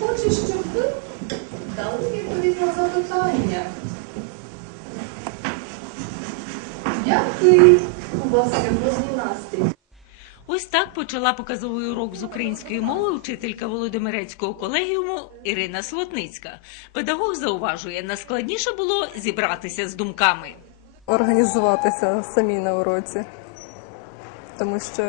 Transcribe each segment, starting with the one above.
Хочу, щоб ви дали відповідь на запитання. Який у вас сьогодні настрій? Ось так почала показовий урок з української мови вчителька Володимирецького колегіуму Ірина Слотницька. Педагог зауважує, найскладніше було зібратися з думками. організуватися самі на уроці, тому що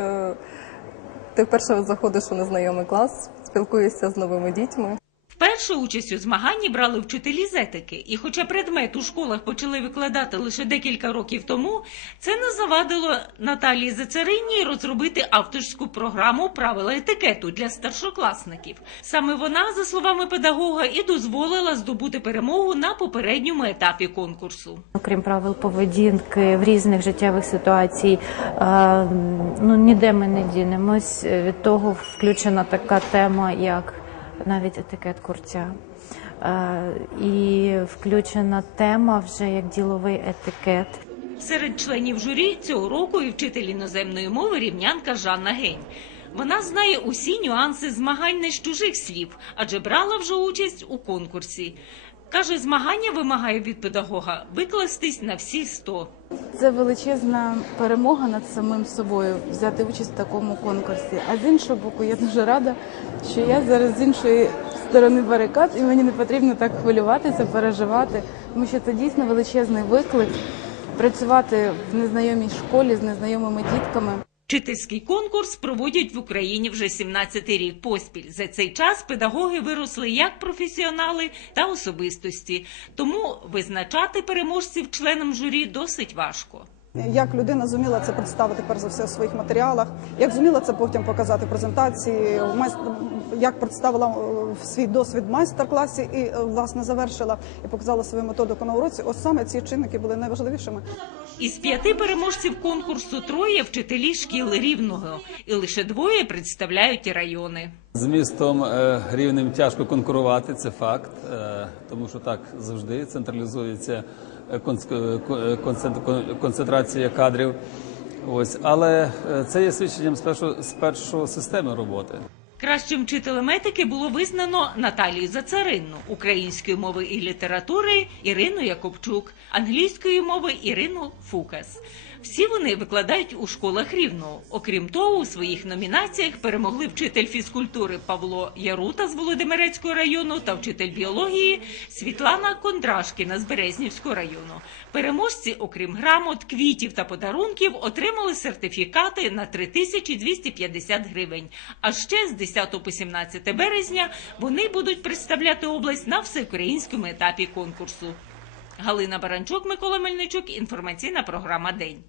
ти вперше заходиш у незнайомий клас, спілкуєшся з новими дітьми. Вперше участь у змаганні брали вчителі з етики, і хоча предмет у школах почали викладати лише декілька років тому, це не завадило Наталії Зацарині розробити авторську програму правила етикету для старшокласників. Саме вона, за словами педагога, і дозволила здобути перемогу на попередньому етапі конкурсу. Окрім правил поведінки в різних життєвих ситуацій, е, ну ніде ми не дінемось. Від того включена така тема, як навіть етикет курця. Е, І включена тема вже як діловий етикет. Серед членів журі цього року і вчитель іноземної мови рівнянка Жанна Гень. Вона знає усі нюанси змагань не з чужих слів, адже брала вже участь у конкурсі. Каже, змагання вимагає від педагога викластись на всі сто. Це величезна перемога над самим собою взяти участь в такому конкурсі. А з іншого боку, я дуже рада, що я зараз з іншої сторони барикад, і мені не потрібно так хвилюватися, переживати, тому що це дійсно величезний виклик працювати в незнайомій школі з незнайомими дітками. Вчительський конкурс проводять в Україні вже 17-й рік поспіль. За цей час педагоги виросли як професіонали та особистості. Тому визначати переможців членам журі досить важко. Як людина зуміла це представити перш за все в своїх матеріалах, як зуміла це потім показати в презентації, як представила е, свій досвід в майстер-класі і е, власне завершила і показала свою методику на уроці. Ось саме ці чинники були найважливішими. Із п'яти переможців конкурсу троє вчителі шкіл рівного, і лише двоє представляють райони. З містом рівним рівнем тяжко конкурувати, це факт, е, тому що так завжди централізується е, конц- е, ко- е, концент- кон- концентрація кадрів. Ось, але е, це є свідченням спершу спершу системи роботи. Кращим вчителем етики було визнано Наталію Зацаринну, української мови і літератури Ірину Якобчук, англійської мови Ірину Фукас. Всі вони викладають у школах рівного. Окрім того, у своїх номінаціях перемогли вчитель фізкультури Павло Ярута з Володимирецького району та вчитель біології Світлана Кондрашкіна з Березнівського району. Переможці, окрім грамот, квітів та подарунків, отримали сертифікати на 3250 гривень. А ще з 10 по 17 березня вони будуть представляти область на всеукраїнському етапі конкурсу. Галина Баранчук, Микола Мельничук. Інформаційна програма День.